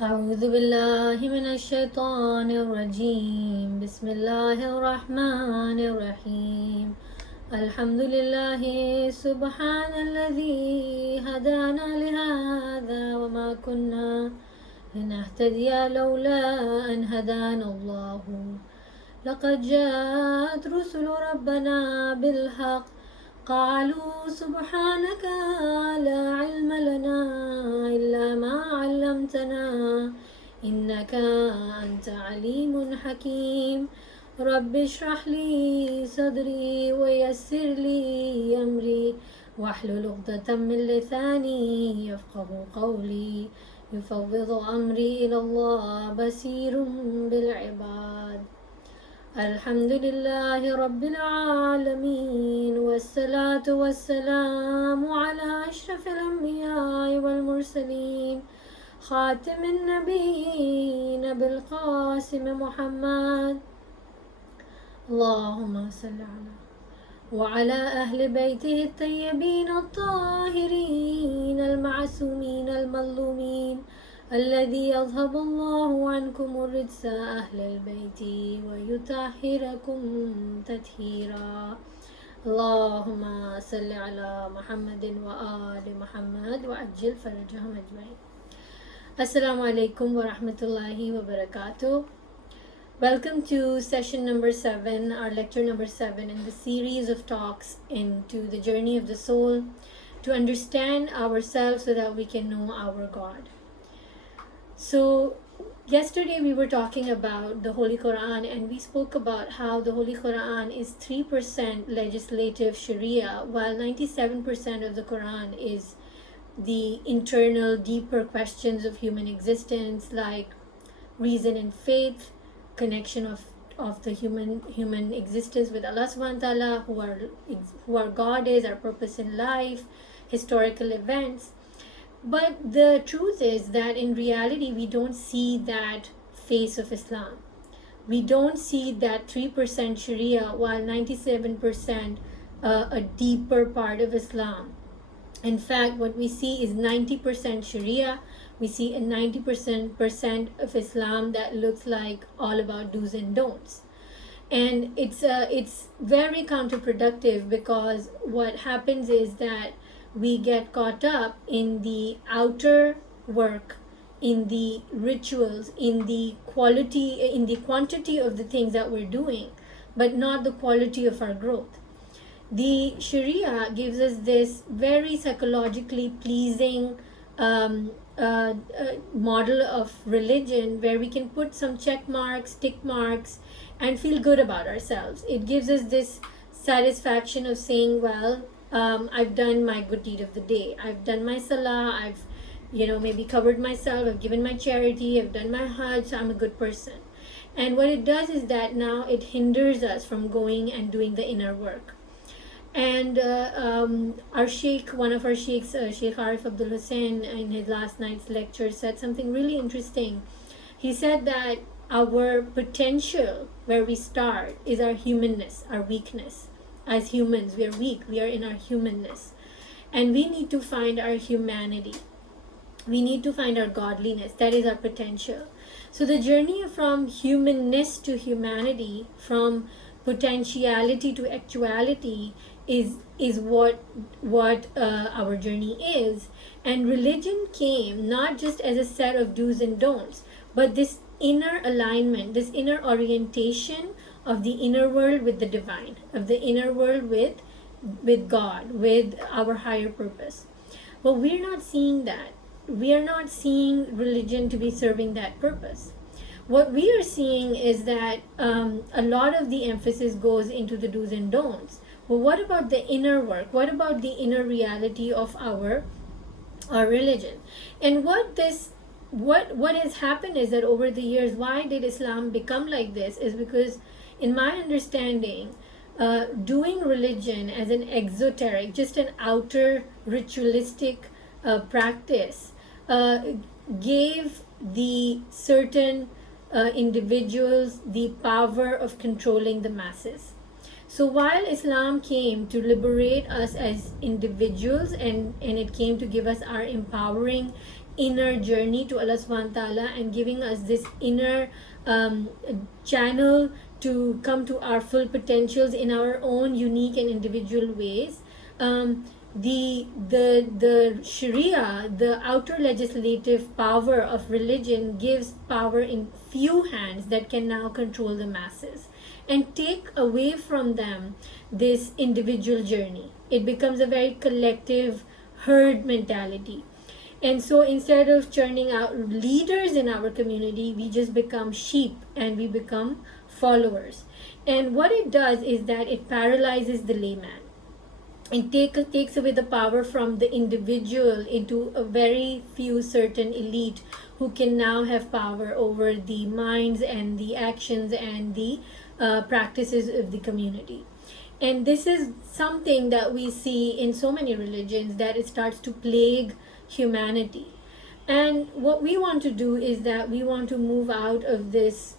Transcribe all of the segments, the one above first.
أعوذ بالله من الشيطان الرجيم بسم الله الرحمن الرحيم الحمد لله سبحان الذي هدانا لهذا وما كنا لنهتدي لولا أن هدانا الله لقد جاءت رسل ربنا بالحق قالوا سبحانك لا علم لنا إلا ما علمتنا إنك أنت عليم حكيم رب اشرح لي صدري ويسر لي أمري واحلل عقدة من لساني يفقه قولي يفوض أمري إلى الله بصير بالعباد الحمد لله رب العالمين والصلاة والسلام على أشرف الأنبياء والمرسلين خاتم النبيين بالقاسم محمد اللهم صل على وعلى أهل بيته الطيبين الطاهرين المعصومين المظلومين الذي يذهب الله عنكم الرجس أهل البيت ويطهركم تطهيرا اللهم صل على محمد وآل محمد وعجل فرجهم أجمعين. Assalamu alaikum wa rahmatullahi wa barakatuh. Welcome to session number 7, our lecture number 7 in the series of talks into the journey of the soul to understand ourselves so that we can know our God. So yesterday we were talking about the Holy Quran, and we spoke about how the Holy Quran is 3% legislative Sharia, while 97% of the Quran is the internal, deeper questions of human existence, like reason and faith, connection of the human existence with Allah subhanahu wa ta'ala, who our God is, our purpose in life, historical events. But the truth is that in reality, we don't see that face of Islam. We don't see that 3% Sharia while 97% a deeper part of Islam. In fact, what we see is 90% Sharia. We see a 90% of Islam that looks like all about do's and don'ts. And it's very counterproductive, because what happens is that we get caught up in the outer work, in the rituals, in the quantity of the things that we're doing, but not the quality of our growth. The Sharia gives us this very psychologically pleasing model of religion where we can put some check marks, tick marks, and feel good about ourselves. It gives us this satisfaction of saying, well, I've done my good deed of the day. I've done my salah. I've, maybe covered myself. I've given my charity. I've done my hajj. So I'm a good person. And what it does is that now it hinders us from going and doing the inner work. And our sheikh, one of our sheikhs, Sheikh Arif Abdul Hussein, in his last night's lecture said something really interesting. He said that our potential, where we start, is our humanness, our weakness. As humans, we are weak. We are in our humanness. And we need to find our humanity. We need to find our godliness. That is our potential. So the journey from humanness to humanity, from potentiality to actuality, is what our journey is. And religion came not just as a set of do's and don'ts, but this inner alignment, this inner orientation of the inner world with the divine, of the inner world with God, with our higher purpose. But we're not seeing that. We are not seeing religion to be serving that purpose. What we are seeing is that a lot of the emphasis goes into the do's and don'ts. But what about the inner work? What about the inner reality of our religion? And what has happened is that over the years, why did Islam become like this? Is because, in my understanding, doing religion as an exoteric, just an outer ritualistic practice, gave the certain individuals the power of controlling the masses. So while Islam came to liberate us as individuals, and it came to give us our empowering inner journey to Allah subhanahu wa ta'ala, and giving us this inner channel to come to our full potentials in our own unique and individual ways. The Sharia, the outer legislative power of religion, gives power in few hands that can now control the masses and take away from them this individual journey. It becomes a very collective herd mentality. And so instead of churning out leaders in our community, we just become sheep and we become followers. And what it does is that it paralyzes the layman and takes away the power from the individual into a very few certain elite who can now have power over the minds and the actions and the practices of the community. And this is something that we see in so many religions, that it starts to plague humanity. And what we want to do is that we want to move out of this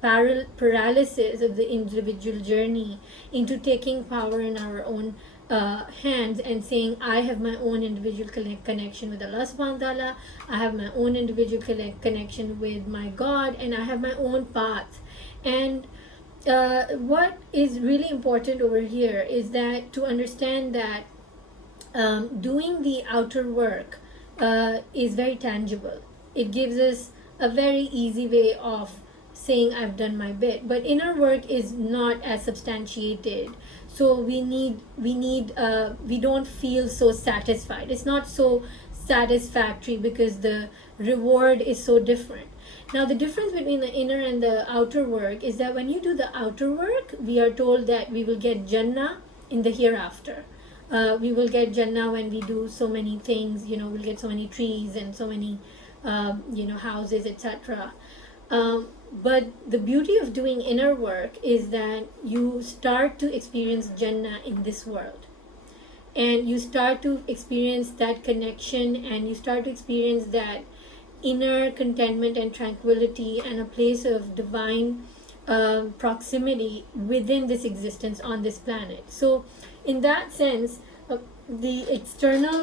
paralysis of the individual journey into taking power in our own hands and saying, I have my own individual connection with Allah subhanahu wa ta'ala, I have my own individual connection with my God, and I have my own path. And what is really important over here is that to understand that doing the outer work is very tangible. It gives us a very easy way of saying I've done my bit, but inner work is not as substantiated, so we don't feel so satisfied. It's not so satisfactory because the reward is so different. Now the difference between the inner and the outer work is that when you do the outer work, we are told that we will get Jannah in the hereafter. We will get Jannah when we do so many things, we'll get so many trees and so many houses, etc. But the beauty of doing inner work is that you start to experience Jannah in this world, and you start to experience that connection, and you start to experience that inner contentment and tranquility and a place of divine proximity within this existence on this planet. So in that sense, the external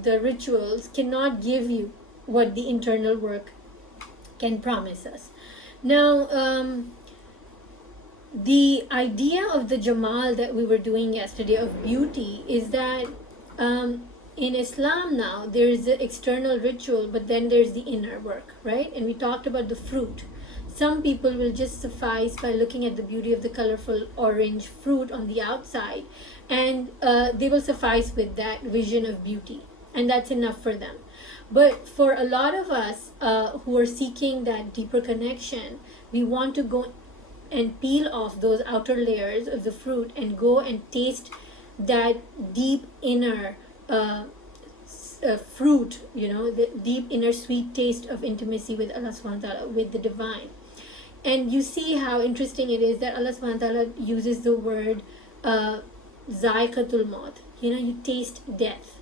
the rituals cannot give you what the internal work can promise us. Now the idea of the Jamal that we were doing yesterday, of beauty, is that in Islam now there is the external ritual, but then there's the inner work, right? And we talked about the fruit. Some people will just suffice by looking at the beauty of the colorful orange fruit on the outside, and they will suffice with that vision of beauty, and that's enough for them. But for a lot of us who are seeking that deeper connection, we want to go and peel off those outer layers of the fruit and go and taste that deep inner fruit, the deep inner sweet taste of intimacy with Allah subhanahu wa ta'ala, with the divine. And you see how interesting it is that Allah subhanahu wa ta'ala uses the word Zaiqatul Maut. You taste death.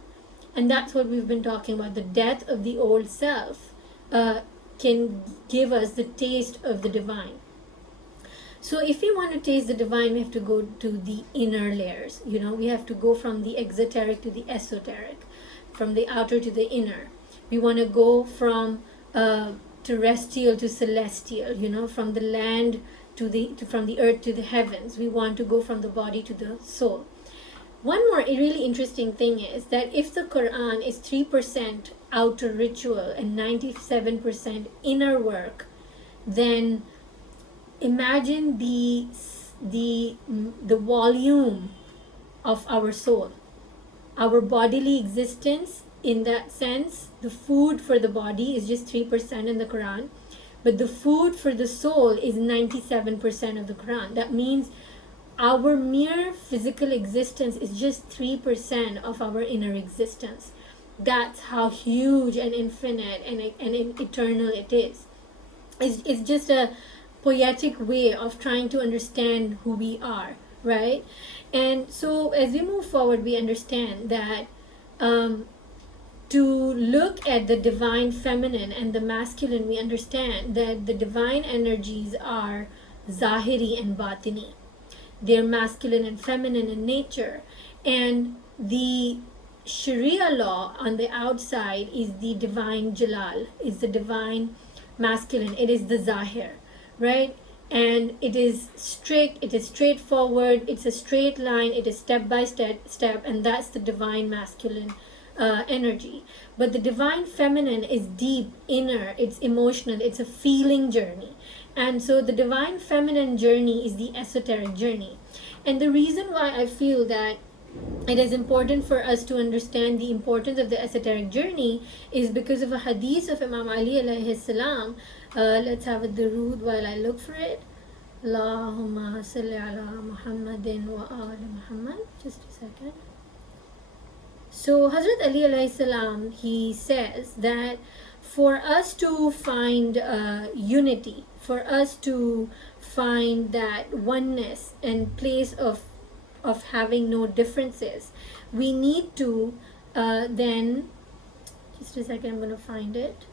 And that's what we've been talking about. The death of the old self can give us the taste of the divine. So if we want to taste the divine, we have to go to the inner layers. We have to go from the exoteric to the esoteric, from the outer to the inner. We want to go from terrestrial to celestial, from the land from the earth to the heavens. We want to go from the body to the soul. One more really interesting thing is that if the Quran is 3% outer ritual and 97% inner work, then imagine the volume of our soul, our bodily existence. In that sense, the food for the body is just 3% in the Quran, but the food for the soul is 97% of the Quran. That means our mere physical existence is just 3% of our inner existence. That's how huge and infinite and eternal it is. It's just a poetic way of trying to understand who we are, right? And so as we move forward, we understand that to look at the divine feminine and the masculine, we understand that the divine energies are Zahiri and Batini. They're masculine and feminine in nature, and the Sharia law on the outside is the divine Jalal, is the divine masculine. It is the Zahir, right? And it is strict, it is straightforward, it's a straight line, it is step by step, and that's the divine masculine energy. But the divine feminine is deep, inner, it's emotional, it's a feeling journey. And so the divine feminine journey is the esoteric journey. And the reason why I feel that it is important for us to understand the importance of the esoteric journey is because of a hadith of Imam Ali alayhi salam. Let's have a durood while I look for it. Allahumma salli ala Muhammadin wa ali Muhammad. Just a second. So Hazrat Ali alayhi salam, he says that for us to find unity, for us to find that oneness and place of having no differences, we need to then, just a second, I'm going to find it.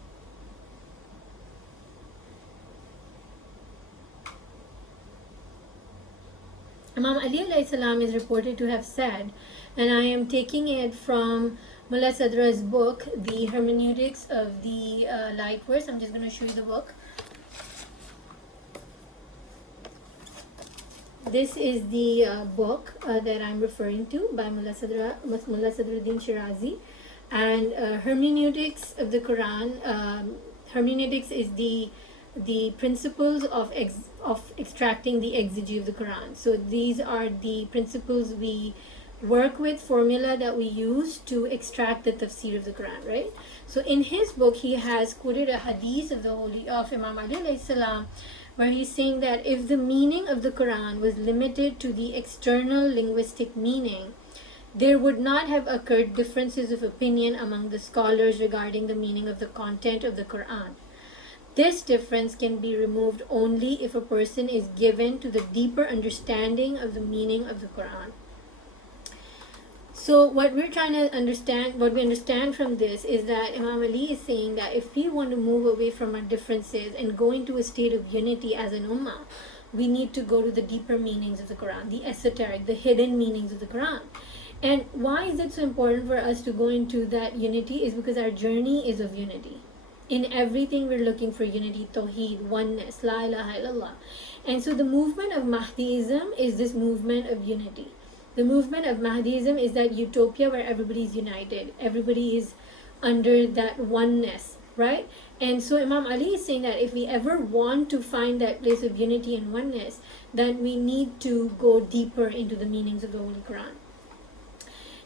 Imam Ali alayhi salam is reported to have said, and I am taking it from Mullah Sadra's book, The Hermeneutics of the Light Verse. I'm just going to show you the book. This is the book that I'm referring to by Mullah Sadruddin Shirazi, and Hermeneutics of the Quran. Hermeneutics is the principles of extracting the exegy of the Quran. So these are the principles we work with, formula that we use to extract the tafsir of the Quran, right? So in his book, he has quoted a hadith of Imam Ali alayhi salam, where he's saying that if the meaning of the Quran was limited to the external linguistic meaning, there would not have occurred differences of opinion among the scholars regarding the meaning of the content of the Quran. This difference can be removed only if a person is given to the deeper understanding of the meaning of the Quran. So what we're trying to understand, what we understand from this is that Imam Ali is saying that if we want to move away from our differences and go into a state of unity as an ummah, we need to go to the deeper meanings of the Quran, the esoteric, the hidden meanings of the Quran. And why is it so important for us to go into that unity is because our journey is of unity. In everything we're looking for unity, tawheed, oneness, la ilaha illallah. And so the movement of Mahdiism is this movement of unity. The movement of Mahdiism is that utopia where everybody is united, everybody is under that oneness, right? And so Imam Ali is saying that if we ever want to find that place of unity and oneness, then we need to go deeper into the meanings of the Holy Quran.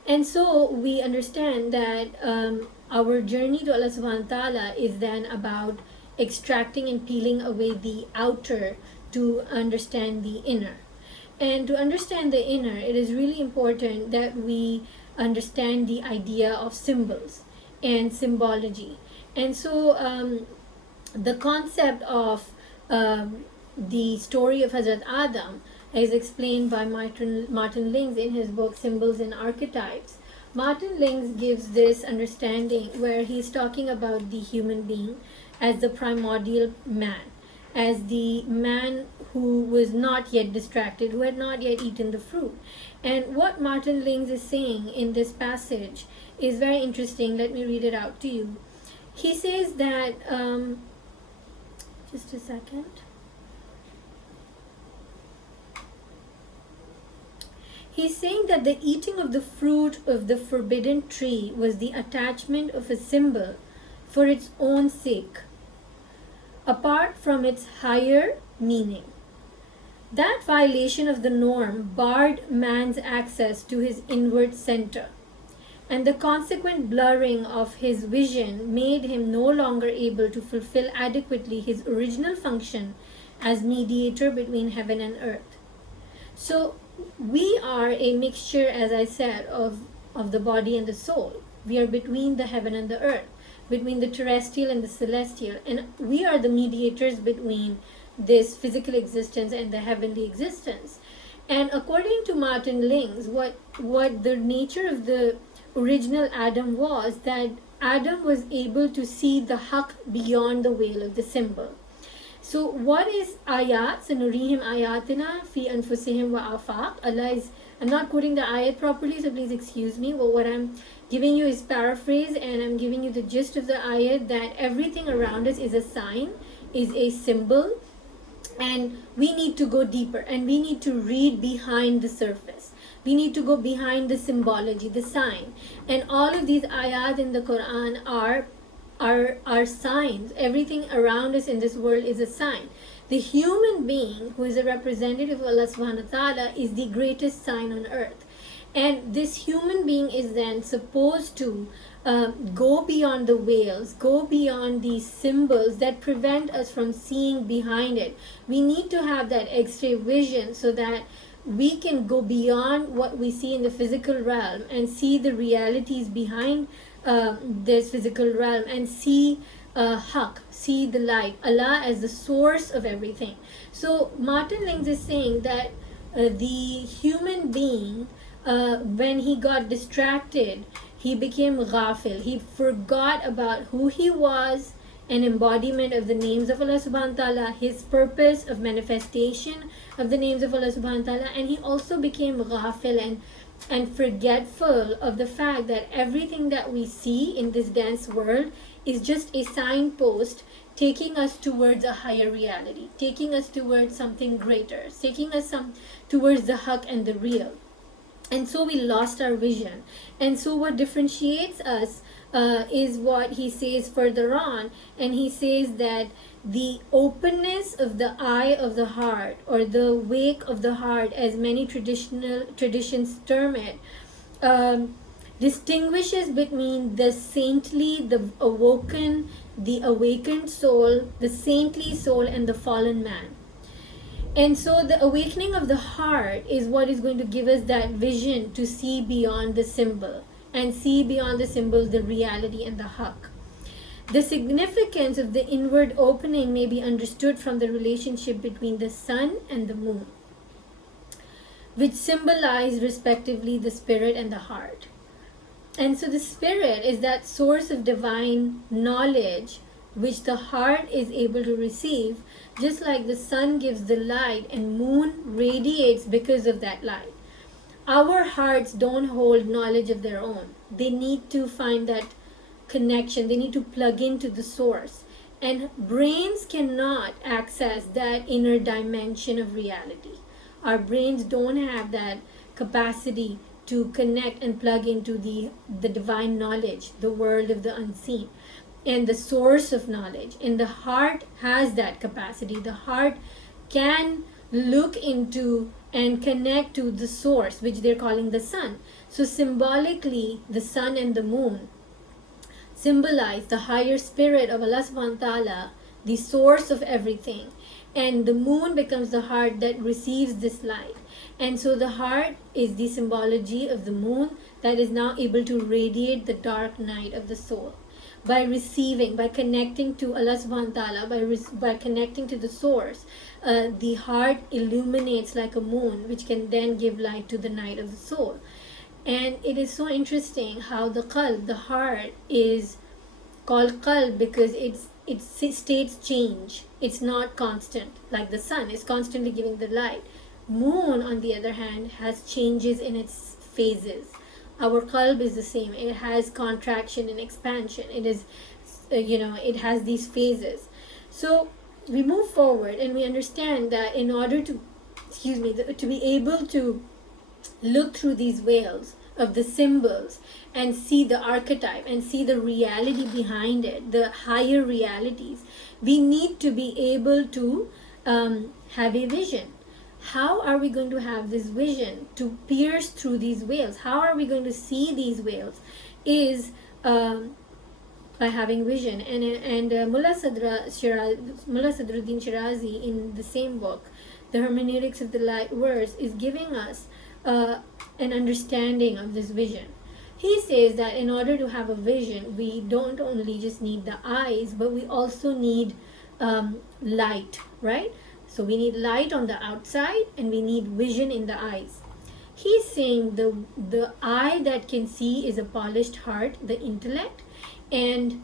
And so we understand that our journey to Allah subhanahu wa ta'ala is then about extracting and peeling away the outer to understand the inner. And to understand the inner, it is really important that we understand the idea of symbols and symbology. And so the concept of the story of Hazrat Adam is explained by Martin Lings in his book Symbols and Archetypes. Martin Lings gives this understanding where he's talking about the human being as the primordial man, as the man who was not yet distracted, who had not yet eaten the fruit. And what Martin Lings is saying in this passage is very interesting. Let me read it out to you. He says that, just a second. He's saying that the eating of the fruit of the forbidden tree was the attachment of a symbol for its own sake, apart from its higher meaning. That violation of the norm barred man's access to his inward center, and the consequent blurring of his vision made him no longer able to fulfill adequately his original function as mediator between heaven and earth. So we are a mixture, as I said, of the body and the soul. We are between the heaven and the earth, between the terrestrial and the celestial, and we are the mediators between this physical existence and the heavenly existence. And according to Martin Lings, what the nature of the original Adam was, that Adam was able to see the haqq beyond the veil of the symbol. So what is ayat? Sanurihim ayatina fi anfusihim wa afaq. Allah is, I'm not quoting the ayat properly, so please excuse me. Well, what I'm giving you his paraphrase, and I'm giving you the gist of the ayat, that everything around us is a sign, is a symbol, and we need to go deeper, and we need to read behind the surface. We need to go behind the symbology, the sign. And all of these ayat in the Quran are signs. Everything around us in this world is a sign. The human being, who is a representative of Allah subhanahu wa ta'ala, is the greatest sign on earth. And this human being is then supposed to go beyond the veils, go beyond these symbols that prevent us from seeing behind it. We need to have that X-ray vision so that we can go beyond what we see in the physical realm and see the realities behind this physical realm, and see Haqq, see the light, Allah as the source of everything. So Martin Lings is saying that the human being, when he got distracted, he became ghafil. He forgot about who he was, an embodiment of the names of Allah subhanahu wa ta'ala, his purpose of manifestation of the names of Allah subhanahu wa ta'ala, and he also became ghafil and forgetful of the fact that everything that we see in this dense world is just a signpost taking us towards a higher reality, taking us towards something greater, taking us towards the Haqq and the real. And so we lost our vision. And so what differentiates us is what he says further on. And he says that the openness of the eye of the heart, or the wake of the heart, as many traditions term it, distinguishes between the saintly, the awakened soul, the saintly soul, and the fallen man. And so the awakening of the heart is what is going to give us that vision to see beyond the symbol, and see beyond the symbol the reality and the Haqq. The significance of the inward opening may be understood from the relationship between the sun and the moon, which symbolize respectively the spirit and the heart. And so the spirit is that source of divine knowledge which the heart is able to receive, just like the sun gives the light and moon radiates because of that light. Our hearts don't hold knowledge of their own. They need to find that connection. They need to plug into the source. And brains cannot access that inner dimension of reality. Our brains don't have that capacity to connect and plug into the divine knowledge, the world of the unseen, and the source of knowledge. And the heart has that capacity. The heart can look into and connect to the source, which they're calling the sun. So symbolically, the sun and the moon symbolize the higher spirit of Allah subhanahu wa ta'ala, the source of everything. And the moon becomes the heart that receives this light. And so the heart is the symbology of the moon that is now able to radiate the dark night of the soul. By receiving, by connecting to Allah subhanahu wa ta'ala, by connecting to the source, the heart illuminates like a moon, which can then give light to the night of the soul. And it is so interesting how the qalb, the heart, is called qalb because its states change. It's not constant, like the sun is constantly giving the light. Moon, on the other hand, has changes in its phases. Our qalb is the same. It has contraction and expansion. It is, it has these phases. So we move forward and we understand that in order to, to be able to look through these veils of the symbols and see the archetype and see the reality behind it, the higher realities, we need to be able to have a vision. How are we going to have this vision to pierce through these veils? How are we going to see these veils? Is by having vision. And Mullah Sadruddin Shirazi, in the same book, The Hermeneutics of the Light Verse, is giving us an understanding of this vision. He says that in order to have a vision, we don't only just need the eyes, but we also need light, right? So we need light on the outside and we need vision in the eyes. He's saying the eye that can see is a polished heart, the intellect, and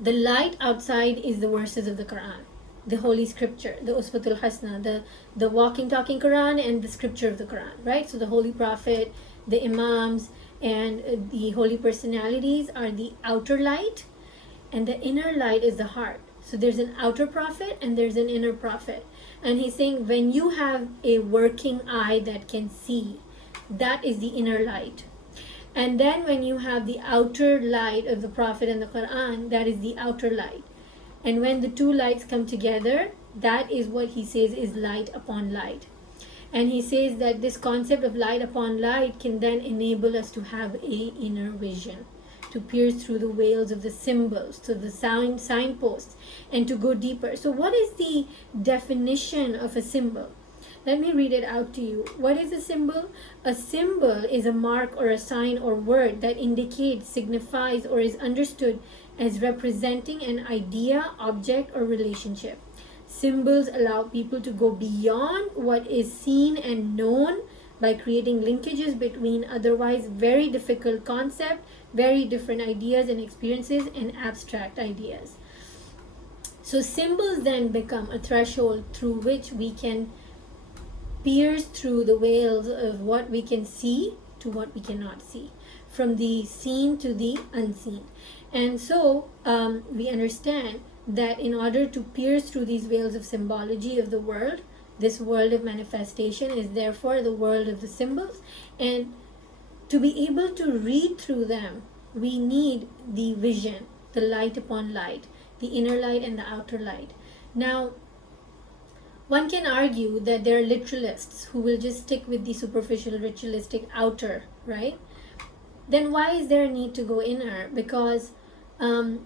the light outside is the verses of the Quran, the Holy Scripture, the Uswatul Hasna, the walking, talking Quran and the scripture of the Quran, right? So the Holy Prophet, the Imams, And the holy personalities are the outer light, and the inner light is the heart. So there's an outer prophet and there's an inner prophet. And he's saying when you have a working eye that can see, that is the inner light. And then when you have the outer light of the prophet and the Quran, that is the outer light. And when the two lights come together, that is what he says is light upon light. And he says that this concept of light upon light can then enable us to have a inner vision, to pierce through the veils of the symbols, to the signposts, and to go deeper. So what is the definition of a symbol? Let me read it out to you. What is a symbol? A symbol is a mark or a sign or word that indicates, signifies, or is understood as representing an idea, object, or relationship. Symbols allow people to go beyond what is seen and known by creating linkages between otherwise very difficult concepts, very different ideas and experiences, and abstract ideas. So symbols then become a threshold through which we can pierce through the veils of what we can see to what we cannot see, from the seen to the unseen. And so we understand that in order to pierce through these veils of symbology of the world, this world of manifestation is therefore the world of the symbols. And to be able to read through them, we need the vision, the light upon light, the inner light and the outer light. Now, one can argue that there are literalists who will just stick with the superficial, ritualistic outer, right? Then why is there a need to go inner? Because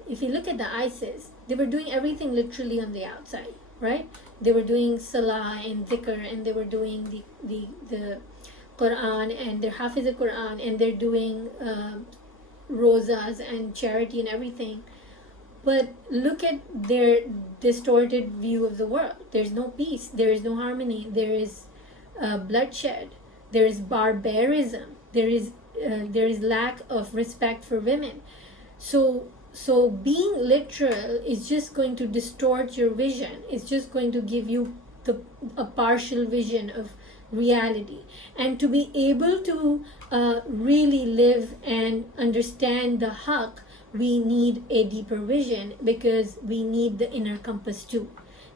if you look at the ISIS, they were doing everything literally on the outside, right? They were doing salah and dhikr, and they were doing the Quran, and they're hafiz the Quran, and they're doing rozas and charity and everything. But look at their distorted view of the world. There's no peace, there is no harmony, there is bloodshed, there is barbarism, there is lack of respect for women. So being literal is just going to distort your vision. It's just going to give you a partial vision of reality. And to be able to really live and understand the haqq, we need a deeper vision, because we need the inner compass too.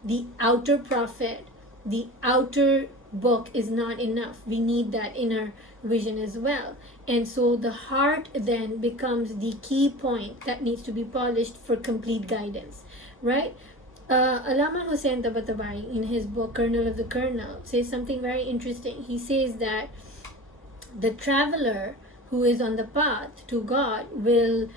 The outer prophet, the outer book is not enough. We need that inner vision as well. And so the heart then becomes the key point that needs to be polished for complete guidance, right? Allama Hussain Tabatabai, in his book Kernel of the Kernel, says something very interesting. He says that the traveler who is on the path to God will,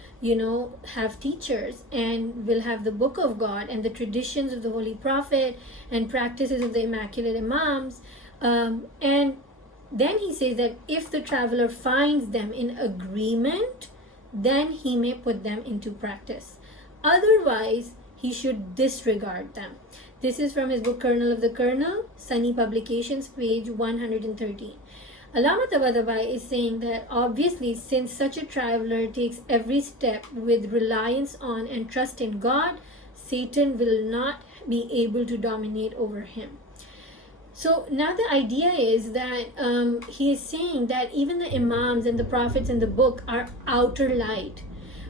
have teachers, and will have the book of God and the traditions of the Holy Prophet and practices of the Immaculate Imams. And then he says that if the traveler finds them in agreement, then he may put them into practice. Otherwise, he should disregard them. This is from his book Kernel of the Kernel, Sunni Publications, page 113. Allama Tabatabai is saying that obviously, since such a traveler takes every step with reliance on and trust in God, Satan will not be able to dominate over him. So now the idea is that he is saying that even the imams and the prophets in the book are outer light.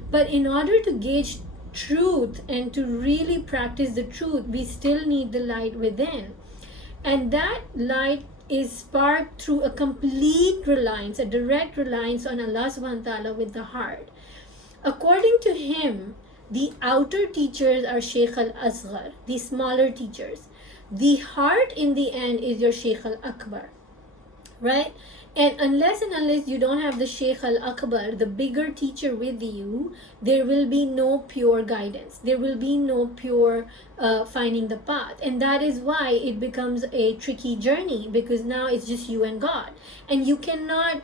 But in order to gauge truth and to really practice the truth, we still need the light within. And that light is sparked through a complete reliance, a direct reliance on Allah subhanahu wa ta'ala with the heart. According to him, the outer teachers are Shaykh al-Asghar, the smaller teachers. The heart in the end is your Shaykh al-Akbar, right? And unless you don't have the Shaykh al-Akbar, the bigger teacher with you, there will be no pure guidance. There will be no pure finding the path. And that is why it becomes a tricky journey, because now it's just you and God. And you cannot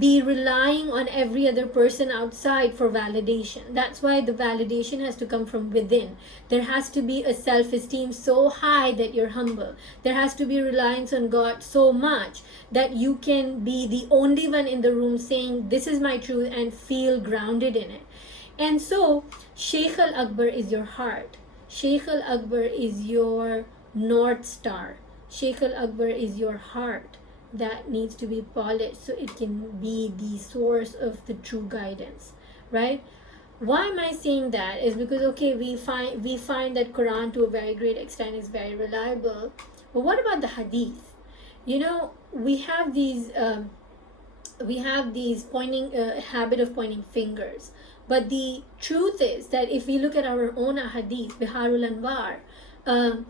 be relying on every other person outside for validation. That's why the validation has to come from within. There has to be a self-esteem so high that you're humble. There has to be reliance on God so much that you can be the only one in the room saying, this is my truth, and feel grounded in it. And so Shaykh al-Akbar is your heart. Shaykh al-Akbar is your North Star. Shaykh al-Akbar is your heart, that needs to be polished so it can be the source of the true guidance, right? Why am I saying that? Is because, okay, we find that Quran to a very great extent is very reliable, but what about the Hadith? You know, we have these pointing habit of pointing fingers, but the truth is that if we look at our own Hadith, Biharul Anwar, um,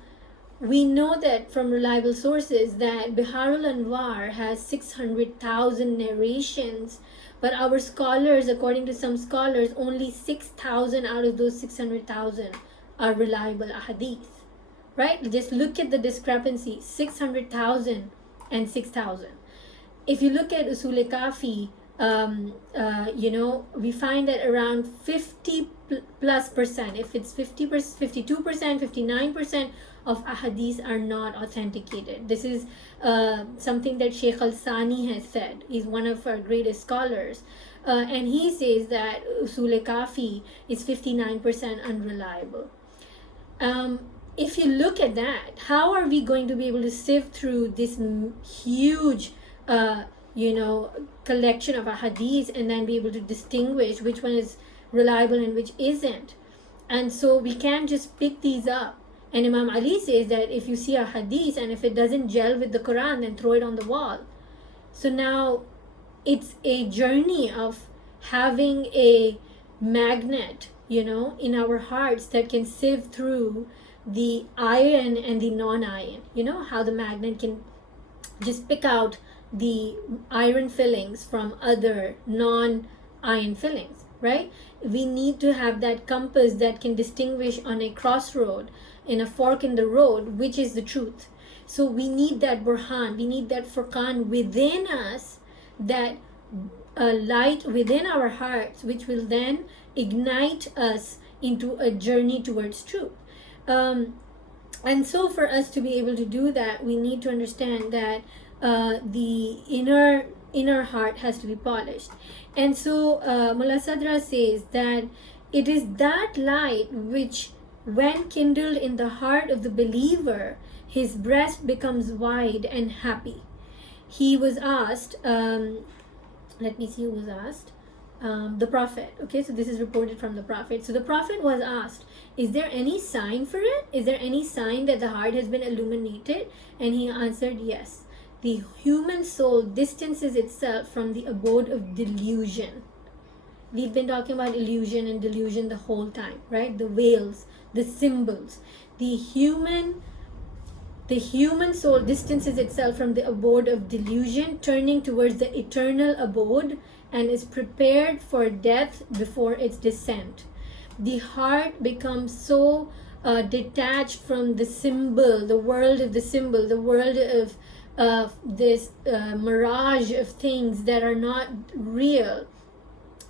we know that from reliable sources that Biharul Anwar has 600,000 narrations, but our scholars, according to some scholars, only 6,000 out of those 600,000 are reliable ahadith. Right? Just look at the discrepancy, 600,000 and 6,000. If you look at Usul Kafi, we find that around 50 plus percent, if it's 50%, 52%, 59% of ahadith are not authenticated. This is something that Sheikh Al-Sani has said. He's one of our greatest scholars. And he says that Usul Kafi is 59% unreliable. If you look at that, how are we going to be able to sift through this huge collection of ahadith and then be able to distinguish which one is reliable and which isn't? And so we can't just pick these up. And Imam Ali says that if you see a hadith and if it doesn't gel with the Quran, then throw it on the wall. So now it's a journey of having a magnet, in our hearts that can sieve through the iron and the non-iron. You know how the magnet can just pick out the iron fillings from other non-iron fillings, right? We need to have that compass that can distinguish on a crossroad, in a fork in the road, which is the truth. So we need that burhan, we need that furqan within us, that light within our hearts, which will then ignite us into a journey towards truth. And so for us to be able to do that, we need to understand that the inner heart has to be polished. And so Mullah Sadra says that it is that light which, when kindled in the heart of the believer, his breast becomes wide and happy. He was asked, let me see who was asked. The Prophet. Okay, so this is reported from the Prophet. So the Prophet was asked, is there any sign for it? Is there any sign that the heart has been illuminated? And he answered, yes. The human soul distances itself from the abode of delusion. We've been talking about illusion and delusion the whole time, right? The veils, the symbols. The human soul distances itself from the abode of delusion, turning towards the eternal abode, and is prepared for death before its descent. The heart becomes so detached from the symbol, the world of the symbol, the world of this mirage of things that are not real,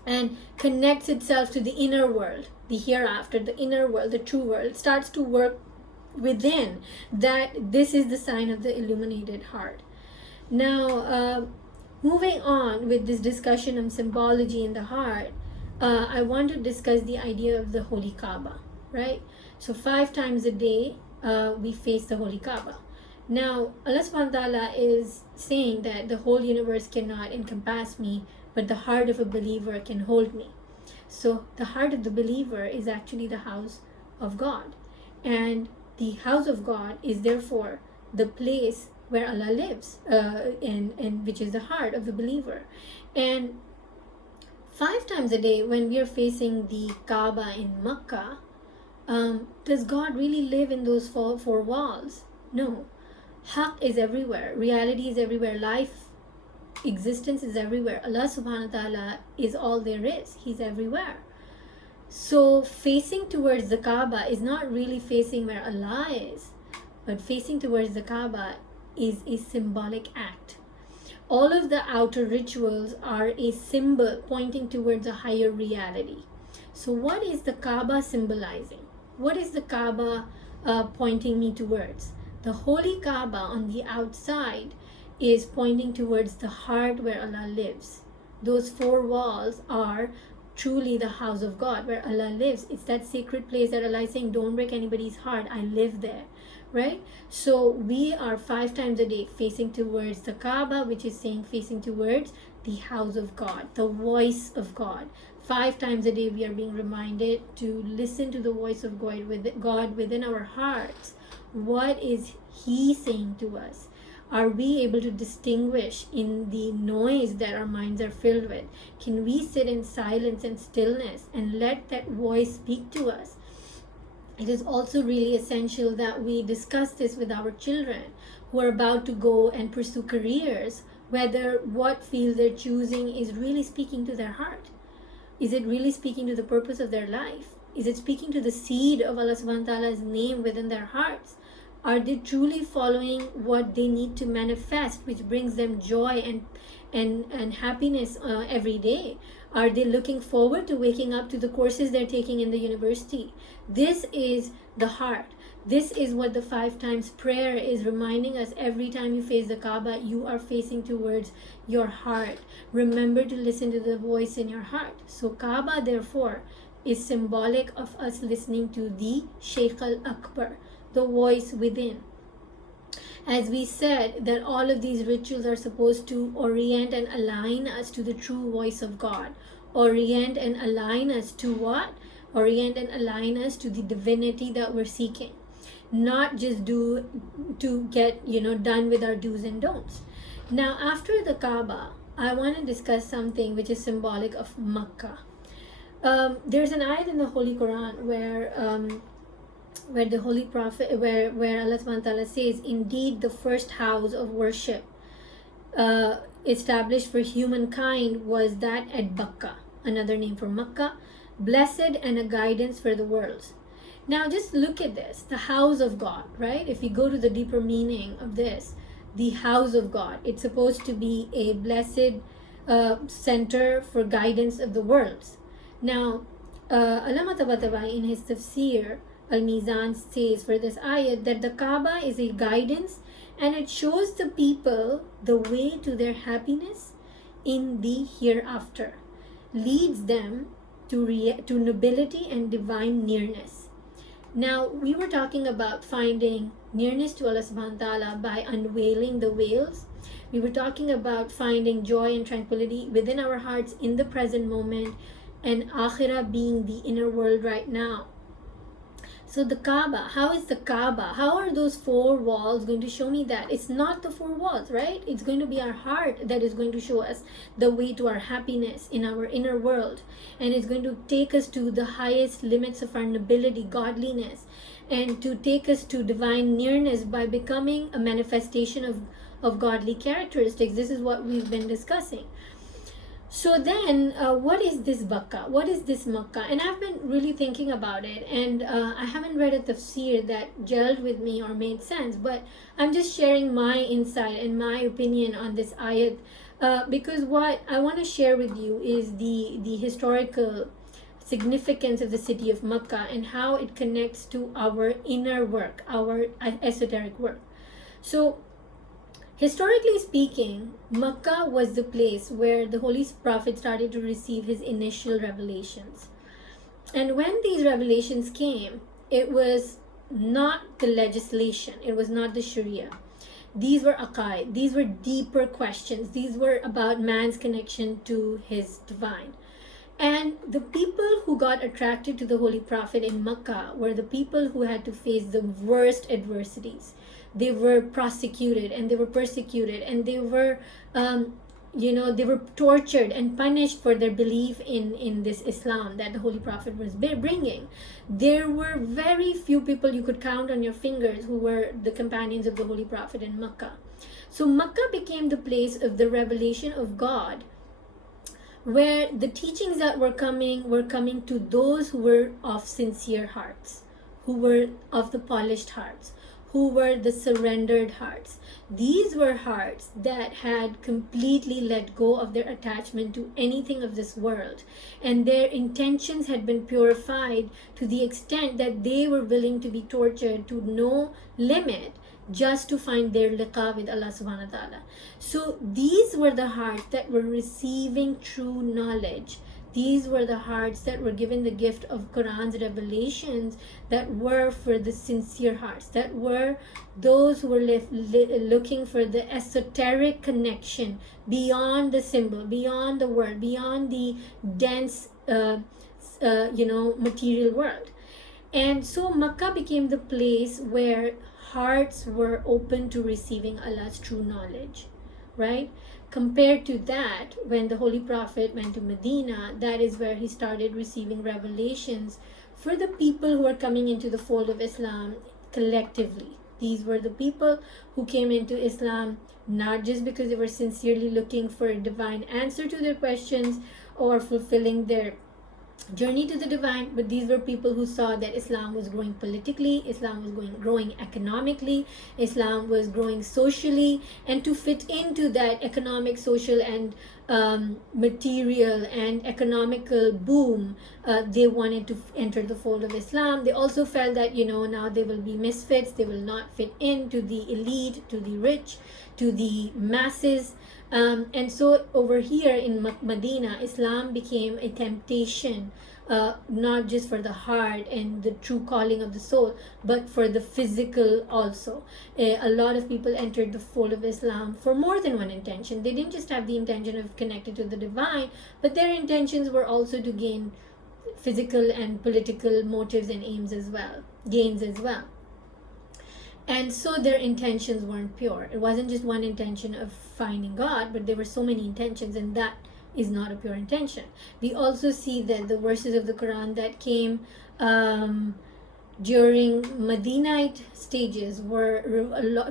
and connects itself to the inner world, the hereafter, the inner world, the true world, starts to work within, that this is the sign of the illuminated heart. Now, moving on with this discussion of symbology in the heart, I want to discuss the idea of the Holy Kaaba, right? So 5 times a day, we face the Holy Kaaba. Now, Allah subhanahu wa ta'ala is saying that the whole universe cannot encompass me, but the heart of a believer can hold me. So the heart of the believer is actually the house of God. And the house of God is therefore the place where Allah lives, and which is the heart of the believer. And 5 times a day, when we are facing the Kaaba in Makkah, does God really live in those four walls? No. Haqq is everywhere. Reality is everywhere. Life, existence is everywhere. Allah subhanahu wa ta'ala is all there is. He's everywhere. So facing towards the Kaaba is not really facing where Allah is, but facing towards the Kaaba is a symbolic act. All of the outer rituals are a symbol pointing towards a higher reality. So what is the Kaaba symbolizing? What is the Kaaba pointing me towards? The Holy Kaaba on the outside is pointing towards the heart where Allah lives. Those 4 walls are truly the house of God where Allah lives. It's that sacred place that Allah is saying, don't break anybody's heart, I live there, right? So we are 5 times a day facing towards the Kaaba, which is saying facing towards the house of God, the voice of God. 5 times a day we are being reminded to listen to the voice of God within our hearts. What is He saying to us? Are we able to distinguish in the noise that our minds are filled with? Can we sit in silence and stillness and let that voice speak to us? It is also really essential that we discuss this with our children who are about to go and pursue careers, whether what field they're choosing is really speaking to their heart. Is it really speaking to the purpose of their life? Is it speaking to the seed of Allah subhanahu wa ta'ala's name within their hearts? Are they truly following what they need to manifest, which brings them joy and happiness every day? Are they looking forward to waking up to the courses they're taking in the university? This is the heart. This is what the 5 times prayer is reminding us. Every time you face the Kaaba, you are facing towards your heart. Remember to listen to the voice in your heart. So Kaaba, therefore, is symbolic of us listening to the Shaykh al-Akbar, the voice within. As we said, that all of these rituals are supposed to orient and align us to the true voice of God. Orient and align us to what? Orient and align us to the divinity that we're seeking. Not just to get done with our do's and don'ts. Now, after the Kaaba, I want to discuss something which is symbolic of Makkah. There's an ayat in the Holy Quran where the Holy Prophet, where Allah subhanahu wa ta'ala says, indeed the first house of worship established for humankind was that at Bakka, another name for Makkah, blessed and a guidance for the worlds. Now just look at this, the house of God, right? If we go to the deeper meaning of this, the house of God, it's supposed to be a blessed center for guidance of the worlds. Now, Allama Tabatabai in his tafsir, Al-Mizan says for this ayat that the Kaaba is a guidance and it shows the people the way to their happiness in the hereafter, leads them to nobility and divine nearness. Now, we were talking about finding nearness to Allah subhanahu wa ta'ala by unveiling the veils. We were talking about finding joy and tranquility within our hearts in the present moment, and Akhirah being the inner world right now. So the Kaaba, how is the Kaaba? How are those 4 walls going to show me that? It's not the 4 walls, right? It's going to be our heart that is going to show us the way to our happiness in our inner world. And it's going to take us to the highest limits of our nobility, godliness, and to take us to divine nearness by becoming a manifestation of godly characteristics. This is what we've been discussing. So then, what is this Bakka? What is this Makkah? And I've been really thinking about it, and I haven't read a tafsir that gelled with me or made sense, but I'm just sharing my insight and my opinion on this ayat, because what I want to share with you is the historical significance of the city of Makkah and how it connects to our inner work, our esoteric work. So, historically speaking, Makkah was the place where the Holy Prophet started to receive his initial revelations. And when these revelations came, it was not the legislation, it was not the Sharia. These were aqaid, these were deeper questions, these were about man's connection to his divine. And the people who got attracted to the Holy Prophet in Makkah were the people who had to face the worst adversities. They were prosecuted and they were persecuted and they were, they were tortured and punished for their belief in this Islam that the Holy Prophet was bringing. There were very few people you could count on your fingers who were the companions of the Holy Prophet in Makkah. So Makkah became the place of the revelation of God, where the teachings that were coming to those who were of sincere hearts, who were of the polished hearts, who were the surrendered hearts. These were hearts that had completely let go of their attachment to anything of this world, and their intentions had been purified to the extent that they were willing to be tortured to no limit just to find their liqa with Allah subhanahu wa ta'ala. So these were the hearts that were receiving true knowledge. These were the hearts that were given the gift of Quran's revelations, that were for the sincere hearts, that were those who were looking for the esoteric connection beyond the symbol, beyond the word, beyond the dense material world. And so Makkah became the place where hearts were open to receiving Allah's true knowledge, right? Compared to that, when the Holy Prophet went to Medina, that is where he started receiving revelations for the people who were coming into the fold of Islam collectively. These were the people who came into Islam not just because they were sincerely looking for a divine answer to their questions or fulfilling their journey to the divine, but these were people who saw that Islam was growing politically, Islam was growing economically, Islam was growing socially, and to fit into that economic, social, and material and economical boom, they wanted to enter the fold of Islam. They also felt that now they will be misfits, they will not fit into the elite, to the rich, to the masses. And so over here in Medina, Islam became a temptation, not just for the heart and the true calling of the soul, but for the physical also. A lot of people entered the fold of Islam for more than one intention. They didn't just have the intention of connecting to the divine, but their intentions were also to gain physical and political motives and gains as well. And so their intentions weren't pure. It wasn't just one intention of finding God, but there were so many intentions, and that is not a pure intention. We also see that the verses of the Quran that came during Madinite stages were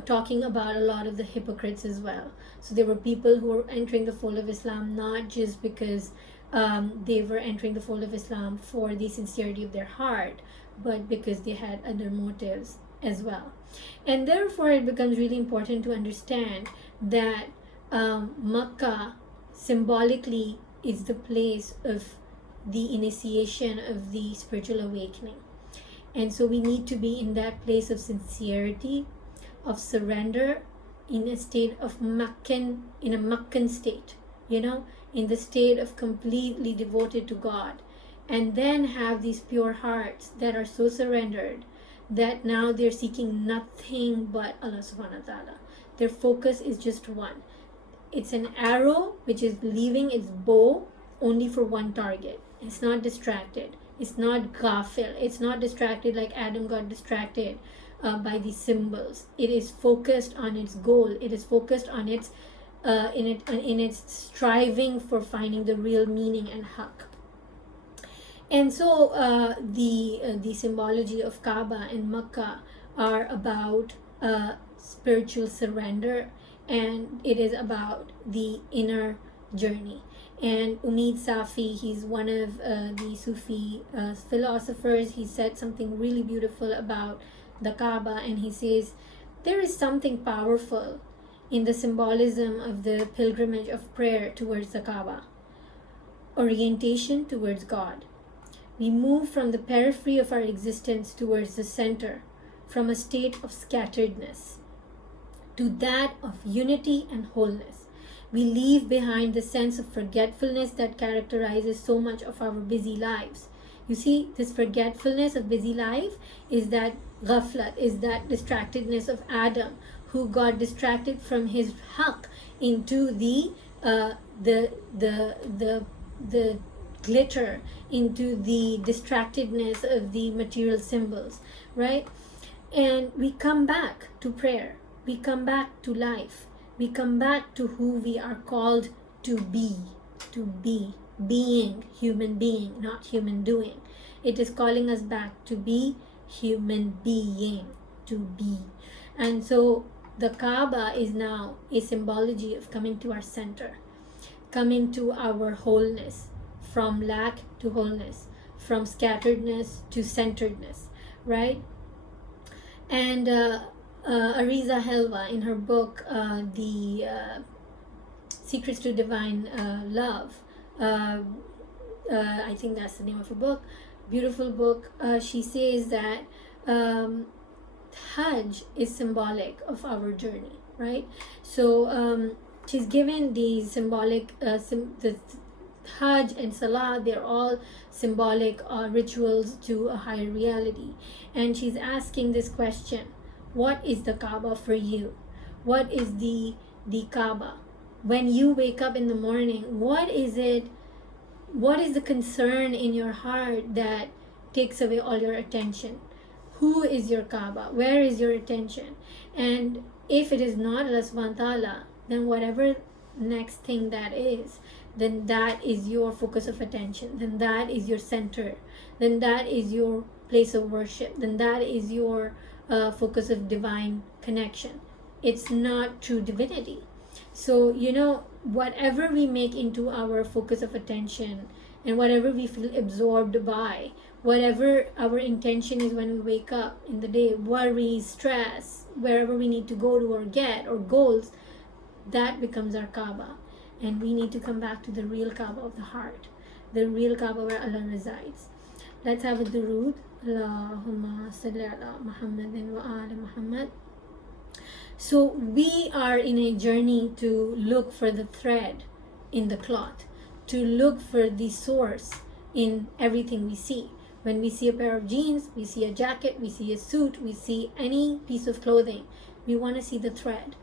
talking about a lot of the hypocrites as well. So there were people who were entering the fold of Islam not just because they were entering the fold of Islam for the sincerity of their heart, but because they had other motives as well. And therefore it becomes really important to understand that Makkah symbolically is the place of the initiation of the spiritual awakening. And so we need to be in that place of sincerity, of surrender, in a state of in a Meccan state, in the state of completely devoted to God, and then have these pure hearts that are so surrendered that now they're seeking nothing but Allah subhanahu wa ta'ala. Their focus is just one. It's an arrow which is leaving its bow only for one target. It's not distracted. It's not ghafil. It's not distracted like Adam got distracted by these symbols. It is focused on its goal. It is focused on its in its striving for finding the real meaning and haqq. And so the symbology of Kaaba and Makkah are about spiritual surrender, and it is about the inner journey. And Umeed Safi, he's one of the Sufi philosophers. He said something really beautiful about the Kaaba, and he says there is something powerful in the symbolism of the pilgrimage of prayer towards the Kaaba, orientation towards God. We move from the periphery of our existence towards the center, from a state of scatteredness to that of unity and wholeness. We leave behind the sense of forgetfulness that characterizes so much of our busy lives. You see, this forgetfulness of busy life is that ghaflat, is that distractedness of Adam, who got distracted from his haqq into the glitter, into the distractedness of the material symbols, right? And we come back to prayer. We come back to life. We come back to who we are called to be, being, human being, not human doing. It is calling us back to be human being, to be. And so the Kaaba is now a symbology of coming to our center, coming to our wholeness, from lack to wholeness, from scatteredness to centeredness, right? And Ariza Helwa, in her book, The Secrets to Divine Love, I think that's the name of her book, beautiful book, she says that Hajj is symbolic of our journey, right? So she's given the symbolic Hajj and Salah, they're all symbolic rituals to a higher reality. And she's asking this question: what is the Kaaba for you? What is the Kaaba? When you wake up in the morning, what is it? What is the concern in your heart that takes away all your attention? Who is your Kaaba? Where is your attention? And if it is not Allah subhanahu wa ta'ala, then whatever next thing that is, then that is your focus of attention, then that is your center, then that is your place of worship, then that is your focus of divine connection. It's not true divinity. So, whatever we make into our focus of attention and whatever we feel absorbed by, whatever our intention is when we wake up in the day, worries, stress, wherever we need to go to or get, or goals, that becomes our Kaaba. And we need to come back to the real Kaaba of the heart, the real Kaaba where Allah resides. Let's have a durood. Allahumma salli ala Muhammadin wa ala Muhammad. So we are in a journey to look for the thread in the cloth, to look for the source in everything we see. When we see a pair of jeans, we see a jacket, we see a suit, we see any piece of clothing, we want to see the thread.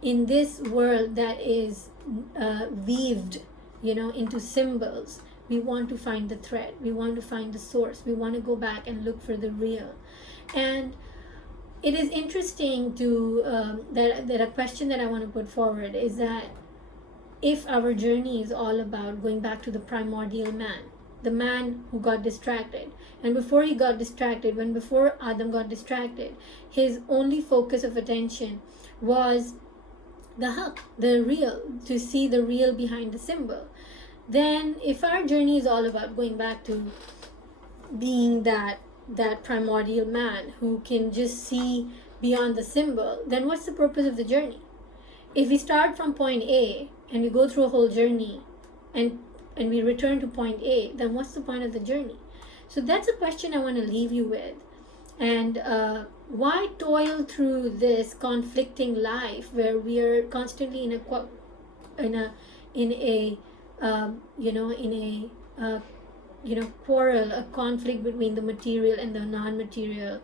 In this world that is weaved, into symbols, we want to find the thread, we want to find the source, we want to go back and look for the real. And it is interesting to that a question that I want to put forward is that if our journey is all about going back to the primordial man, the man who got distracted, and before he got distracted, before Adam got distracted, his only focus of attention was the haq, the real, to see the real behind the symbol. Then if our journey is all about going back to being that primordial man who can just see beyond the symbol, then what's the purpose of the journey? If we start from point A and we go through a whole journey and we return to point A, then what's the point of the journey? So that's a question I want to leave you with. And why toil through this conflicting life where we are constantly in a quarrel, a conflict between the material and the non-material,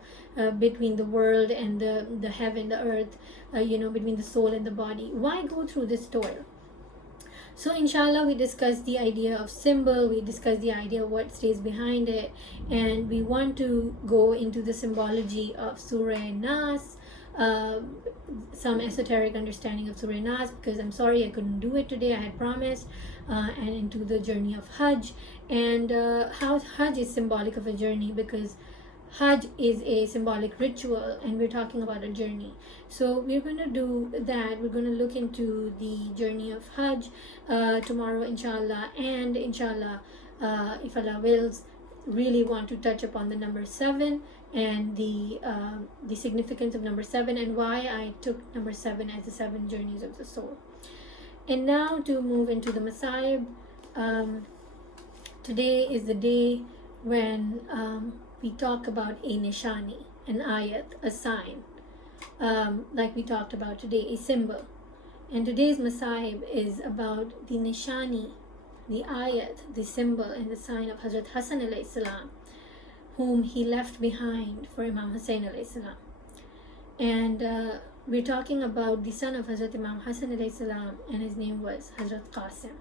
between the world and the heaven, the earth, between the soul and the body? Why go through this toil? So inshallah, we discussed the idea of symbol, we discussed the idea of what stays behind it, and we want to go into the symbology of Surah Nas, some esoteric understanding of Surah Nas, because I'm sorry I couldn't do it today, I had promised, and into the journey of Hajj, and how Hajj is symbolic of a journey, because Hajj is a symbolic ritual and we're talking about a journey. So we're going to do that. We're going to look into the journey of Hajj tomorrow, inshallah, and inshallah, if Allah wills, really want to touch upon the number 7 and the significance of number 7 and why I took number 7 as the 7 journeys of the soul. And now to move into the Masayib. Today is the day when we talk about a nishani, an ayat, a sign, like we talked about today, a symbol. And today's Masayib is about the nishani, the ayat, the symbol and the sign of Hazrat Hassan alayhi salam, whom he left behind for Imam Hussain alayhi salam. And we're talking about the son of Hazrat Imam Hassan alayhi salam, and his name was Hazrat Qasim.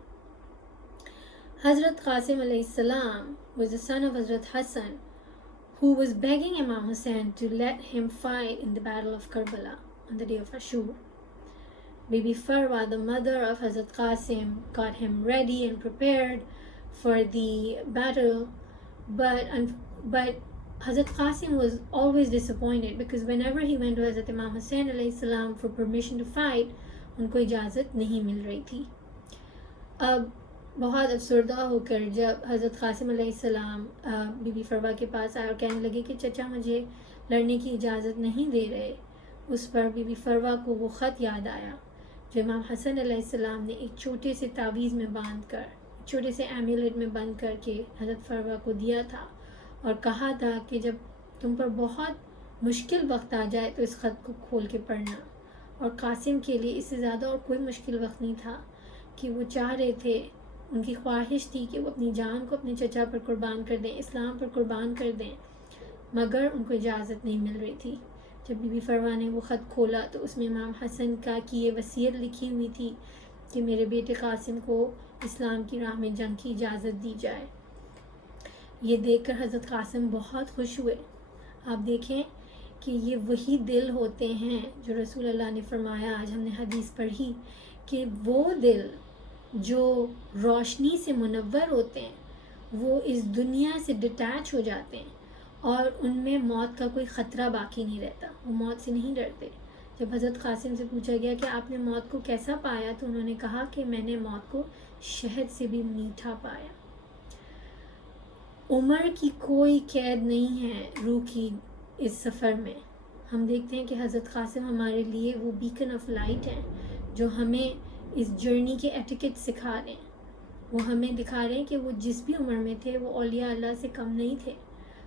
Hazrat Qasim alayhi salam was the son of Hazrat Hassan, who was begging Imam Hussain to let him fight in the battle of Karbala on the day of Ashur. Bibi Farwa, the mother of Hazrat Qasim, got him ready and prepared for the battle, but Hazrat Qasim was always disappointed because whenever he went to Hazrat Imam Hussain alayhi salam for permission to fight, उनको इजाज़त नहीं मिल रही थी. अब बहुत अफसरदा होकर जब हज़रत क़ासिम अलैहिस्सलाम बीबी फ़रवा के पास आए और कहने लगे कि चचा मुझे लड़ने की इजाज़त नहीं दे रहे, उस पर बीबी फ़रवा को वो ख़त याद आया जो इमाम हसन अलैहिस्सलाम ने एक छोटे से तावीज़ में बांध कर, छोटे से एम्यूलेट में बंद करके हज़रत फ़रवा को दिया था और कहा था कि जब तुम पर बहुत मुश्किल वक्त आ जाए तो इस ख़त को खोल के पढ़ना. और क़ासिम के लिए इससे ज़्यादा और कोई मुश्किल वक्त नहीं था कि वो चाह रहे थे ان کی خواہش تھی کہ وہ اپنی جان کو اپنے چچا پر قربان کر دیں، اسلام پر قربان کر دیں، مگر ان کو اجازت نہیں مل رہی تھی۔ جب بی بی فروا نے وہ خط کھولا تو اس میں امام حسن کا کی یہ وصیت لکھی ہوئی تھی کہ میرے بیٹے قاسم کو اسلام کی راہ میں جنگ کی اجازت دی جائے۔ یہ دیکھ کر حضرت قاسم بہت خوش ہوئے۔ آپ دیکھیں کہ یہ وہی دل ہوتے ہیں جو رسول اللہ نے فرمایا، آج ہم نے حدیث پڑھی، کہ وہ دل جو روشنی سے منور ہوتے ہیں وہ اس دنیا سے ڈٹیچ ہو جاتے ہیں اور ان میں موت کا کوئی خطرہ باقی نہیں رہتا، وہ موت سے نہیں ڈرتے۔ جب حضرت قاسم سے پوچھا گیا کہ آپ نے موت کو کیسا پایا تو انہوں نے کہا کہ میں نے موت کو شہد سے بھی میٹھا پایا۔ عمر کی کوئی قید نہیں ہے روح کی اس سفر میں۔ ہم دیکھتے ہیں کہ حضرت قاسم ہمارے لیے وہ بیکن آف لائٹ ہیں جو ہمیں اس جرنی کے ایٹیکٹ سکھا رہے ہیں۔ وہ ہمیں دکھا رہے ہیں کہ وہ جس بھی عمر میں تھے وہ اولیاء اللہ سے کم نہیں تھے۔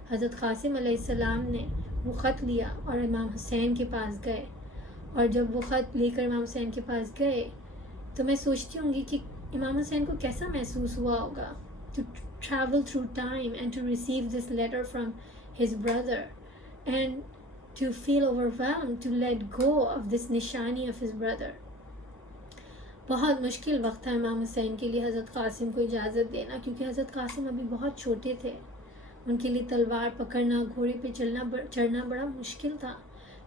حضرت قاسم علیہ السلام نے وہ خط لیا اور امام حسین کے پاس گئے، اور جب وہ خط لے کر امام حسین کے پاس گئے تو میں سوچتی ہوں گی کہ امام حسین کو کیسا محسوس ہوا ہوگا to travel through time and to receive this letter from his brother and to feel overwhelmed to let go of this nishani of his brother۔ بہت مشکل وقت تھا امام حسین کے لیے حضرت قاسم کو اجازت دینا، کیونکہ حضرت قاسم ابھی بہت چھوٹے تھے، ان کے لیے تلوار پکڑنا، گھوڑے پہ چڑھنا بڑا مشکل تھا۔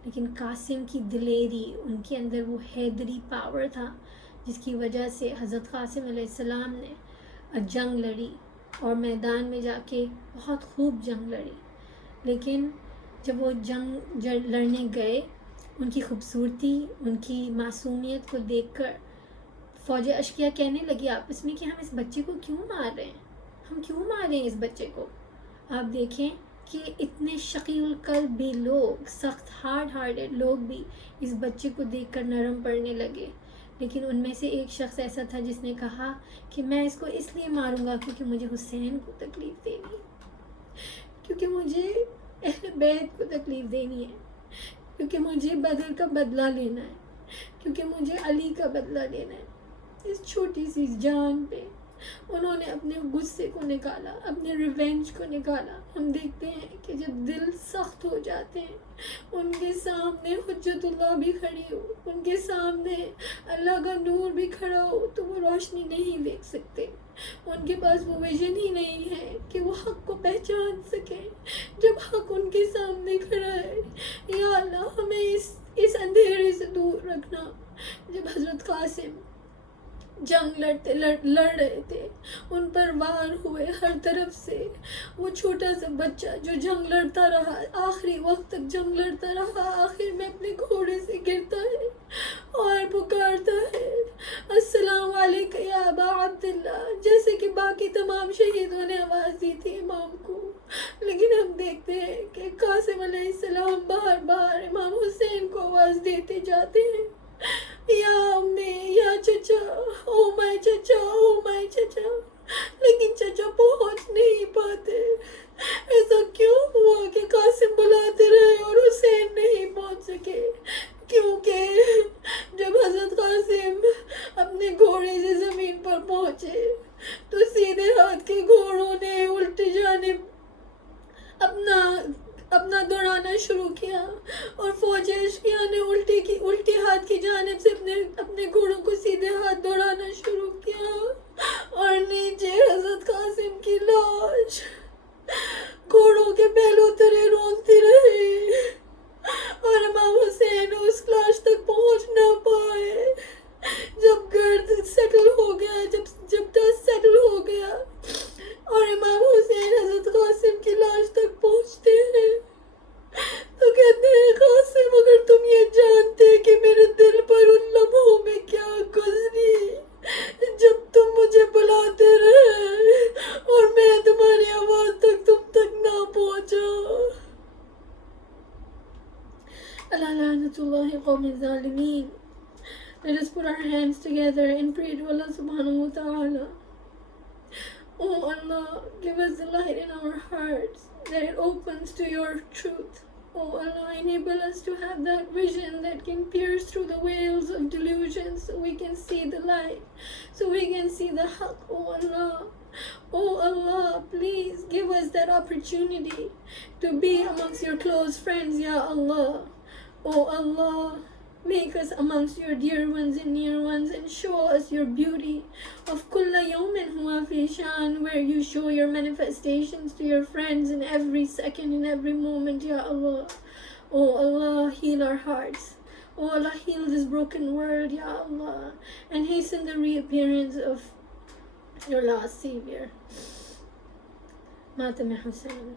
لیکن قاسم کی دلیری، ان کے اندر وہ حیدری پاور تھا جس کی وجہ سے حضرت قاسم علیہ السلام نے جنگ لڑی اور میدان میں جا کے بہت خوب جنگ لڑی۔ لیکن جب وہ جنگ لڑنے گئے، ان کی خوبصورتی، ان کی معصومیت کو دیکھ کر فوج اشقیاء کہنے لگی آپس میں کہ ہم اس بچے کو کیوں مار رہے ہیں، ہم کیوں مار رہے ہیں اس بچے کو۔ آپ دیکھیں کہ اتنے شقی القلب بھی لوگ، سخت ہارڈیڈ لوگ بھی اس بچے کو دیکھ کر نرم پڑنے لگے۔ لیکن ان میں سے ایک شخص ایسا تھا جس نے کہا کہ میں اس کو اس لیے ماروں گا کیونکہ مجھے حسین کو تکلیف دینی ہے، کیونکہ مجھے اہل بیت کو تکلیف دینی ہے، کیونکہ مجھے بدر کا بدلہ لینا ہے، کیونکہ مجھے علی کا بدلہ لینا ہے۔ اس چھوٹی سی جان پہ انہوں نے اپنے غصے کو نکالا، اپنے ریونج کو نکالا۔ ہم دیکھتے ہیں کہ جب دل سخت ہو جاتے ہیں، ان کے سامنے حجت اللہ بھی کھڑی ہو، ان کے سامنے اللہ کا نور بھی کھڑا ہو تو وہ روشنی نہیں دیکھ سکتے۔ ان کے پاس وہ ویژن ہی نہیں ہے کہ وہ حق کو پہچان سکیں۔ جب حق ان کے سامنے کھڑا ہے، یا اللہ ہمیں اس اندھیرے سے دور رکھنا۔ جب حضرت قاسم جنگ لڑ رہے تھے، ان پر وار ہوئے ہر طرف سے، وہ چھوٹا سا بچہ جو جنگ لڑتا رہا، آخری وقت تک جنگ لڑتا رہا، آخر میں اپنے گھوڑے سے گرتا ہے اور پکارتا ہے السلام علیکم یا ابا عبداللہ، جیسے کہ باقی تمام شہیدوں نے آواز دی تھی امام کو۔ لیکن ہم دیکھتے ہیں کہ قاسم علیہ السلام بار بار امام حسین کو آواز دیتے جاتے ہیں یا امی، یا چچا، او مائی چچا، او مائی چچا، لیکن چچا پہنچ نہیں پاتے۔ ایسا کیوں ہوا کہ قاسم بلاتے رہے اور حسین نہیں پہنچ سکے؟ کیونکہ جب حضرت قاسم اپنے گھوڑے سے زمین پر پہنچے تو سیدھے ہاتھ کے گھوڑوں نے الٹی جانب اپنا دوڑانا شروع کیا، اور فوج اشقیاء نے الٹی ہاتھ کی جانب سے اپنے گھوڑوں کو سیدھے ہاتھ دوڑانا شروع کیا، اور نیچے حضرت قاسم کی لاش گھوڑوں کے پہلو تلے رونتی رہی، اور امام حسین اس لاش تک پہنچ نہ پائے۔ جب گرد سیٹل ہو گیا، جب ڈسٹ سیٹل ہو گیا اور امام حسین حضرت قاسم کی لاش تک پہنچتے ہیں تو کہتے ہیں قاسم اگر تم یہ جانتے کہ میرے دل پر ان لمحوں میں کیا گزری جب تم مجھے بلاتے رہے اور میں تمہاری آواز تم تک نہ پہنچا۔ اللہ لعنت اللہ قوم الظالمین۔ Let us put our hands together and pray to Allah subhanahu wa ta'ala. Oh Allah, give us the light in our hearts that it opens to your truth. Oh Allah, enable us to have that vision that can pierce through the veils of delusion so we can see the light, so we can see the haqq. Oh Allah, oh Allah, please give us that opportunity to be amongst your close friends, Ya Allah. Oh Allah, make us amongst your dear ones and near ones, and show us your beauty of Kulla Yawmin Huwa Fi Shan, where you show your manifestations to your friends in every second, in every moment, Ya Allah. Oh Allah, heal our hearts. Oh Allah, heal this broken world, Ya Allah, and hasten the reappearance of your last Savior. Matam Hussein.